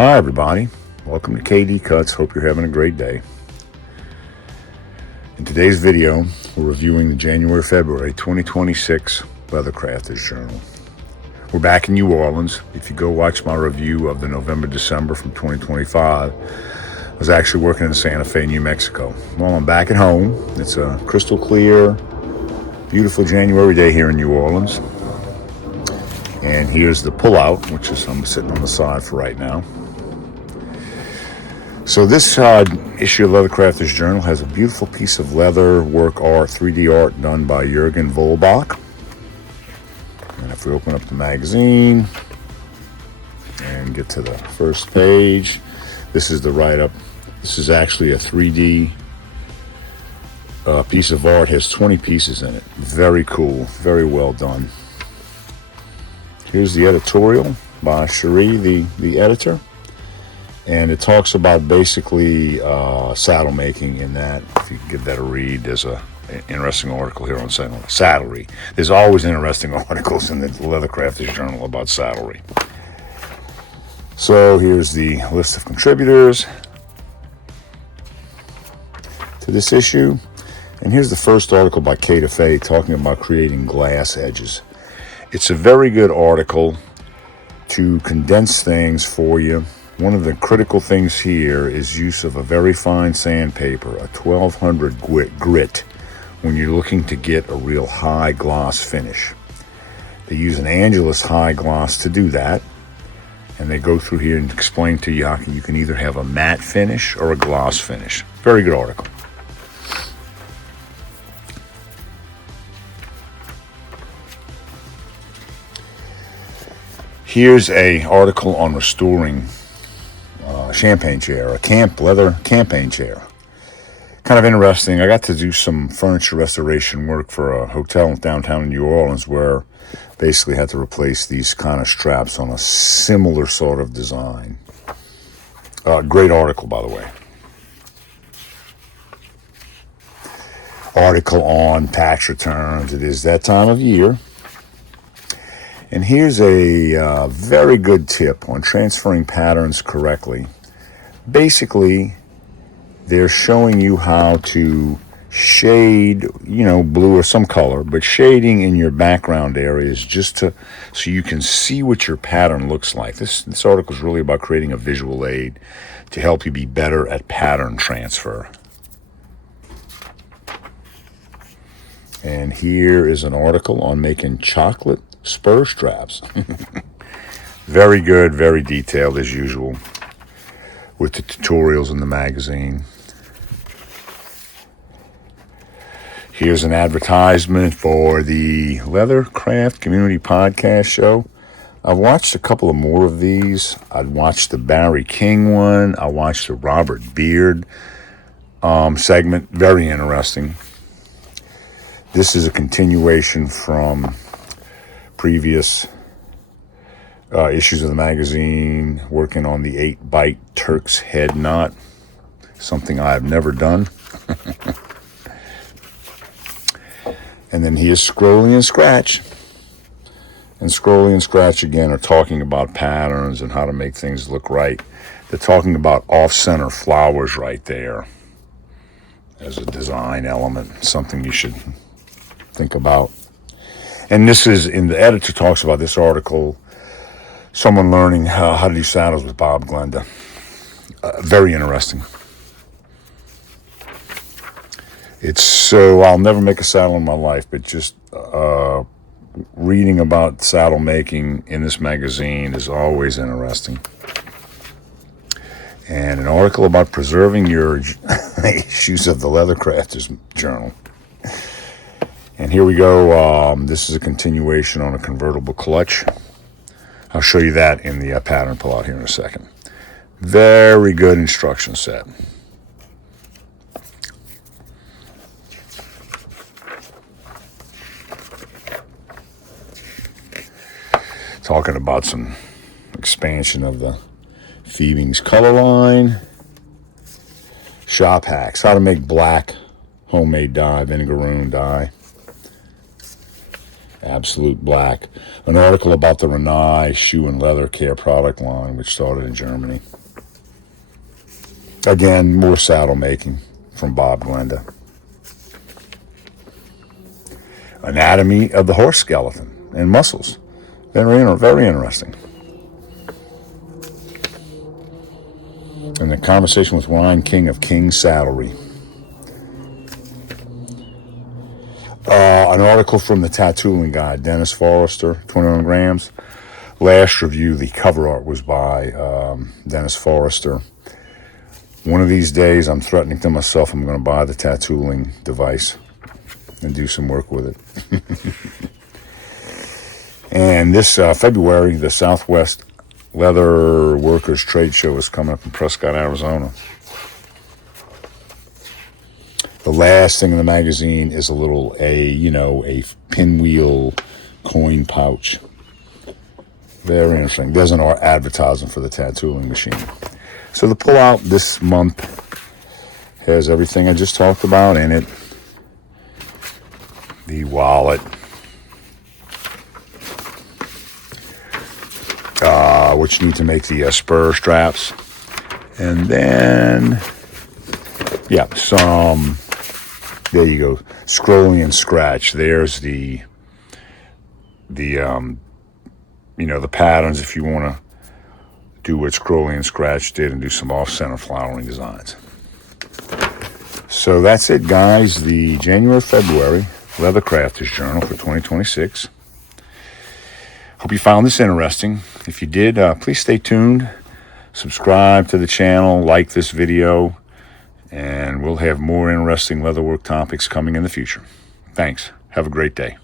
Hi everybody, welcome to KD Cuts. Hope you're having a great day. In today's video, we're reviewing the January-February 2026 Leathercrafters Journal. We're back in New Orleans. If you go watch my review of the November-December from 2025, I was actually working in Santa Fe, New Mexico. Well, I'm back at home. It's a crystal clear, beautiful January day here in New Orleans. And here's the pullout, which is I'm sitting on the side for right now. So this issue of Leathercrafters Journal has a beautiful piece of leather work art, 3D art done by Jürgen Vollbach. And if we open up the magazine and get to the first page, this is the write-up. This is actually a 3D piece of art. It has 20 pieces in it. Very cool, very well done. Here's the editorial by Cherie, the editor. And it talks about basically saddle making in that. If you can give that a read, there's an interesting article here on saddlery. There's always interesting articles in the Leathercrafters Journal about saddlery. So here's the list of contributors to this issue. And here's the first article by Kate Fay talking about creating glass edges. It's a very good article to condense things for you. One of the critical things here is use of a very fine sandpaper, a 1200 grit, when you're looking to get a real high gloss finish. They use an Angelus high gloss to do that, and they go through here and explain to you how you can either have a matte finish or a gloss finish. Very good article. Here's an article on restoring champagne chair, a leather campaign chair. Kind of interesting. I got to do some furniture restoration work for a hotel downtown in New Orleans where basically had to replace these kind of straps on a similar sort of design. Great article, by the way. Article on tax returns. It is that time of year. And here's a very good tip on transferring patterns correctly. Basically, they're showing you how to shade, blue or some color, but shading in your background areas so you can see what your pattern looks like. This article is really about creating a visual aid to help you be better at pattern transfer. And here is an article on making chocolate spur straps. Very good, very detailed as usual with the tutorials in the magazine. Here's an advertisement for the Leathercraft Community Podcast Show. I've watched a couple of more of these. I'd watched the Barry King one. I watched the Robert Beard segment. Very interesting. This is a continuation from previous issues of the magazine, working on the 8-bite Turk's head knot, something I've never done. And then here's Scrolly and Scratch. And Scrolly and Scratch again are talking about patterns and how to make things look right. They're talking about off-center flowers right there as a design element, something you should think about. And this is, the editor talks about this article, someone learning how to do saddles with Bob Glenda. Very interesting. I'll never make a saddle in my life, but just reading about saddle making in this magazine is always interesting. And an article about preserving your issues of the Leathercrafters Journal. And here we go. This is a continuation on a convertible clutch. I'll show you that in the pattern pull-out here in a second. Very good instruction set. Talking about some expansion of the Fiebing's color line. Shop hacks. How to make black homemade dye, vinegaroon dye. Absolute Black. An article about the Renai shoe and leather care product line, which started in Germany. Again, more saddle making from Bob Glenda. Anatomy of the horse skeleton and muscles. Very interesting. And the conversation with Ryan King of King Saddlery. An article from the Tattooing Guide, Dennis Forrester, 21 grams. Last review, the cover art was by Dennis Forrester. One of these days, I'm threatening to myself I'm going to buy the tattooing device and do some work with it. And this February, the Southwest Leather Workers Trade Show is coming up in Prescott, Arizona. The last thing in the magazine is a pinwheel coin pouch. Very interesting. There's an advertising for the tattooing machine. So the pullout this month has everything I just talked about in it. The wallet, which need to make the spur straps, and then there you go, scrolling and scratch. There's the patterns if you want to do what Scrolling and Scratch did and do some off-center flowering designs. So that's it, guys. The January-February Leather Crafters Journal for 2026. Hope you found this interesting. If you did, please stay tuned. Subscribe to the channel, like this video, and we'll have more interesting leatherwork topics coming in the future. Thanks. Have a great day.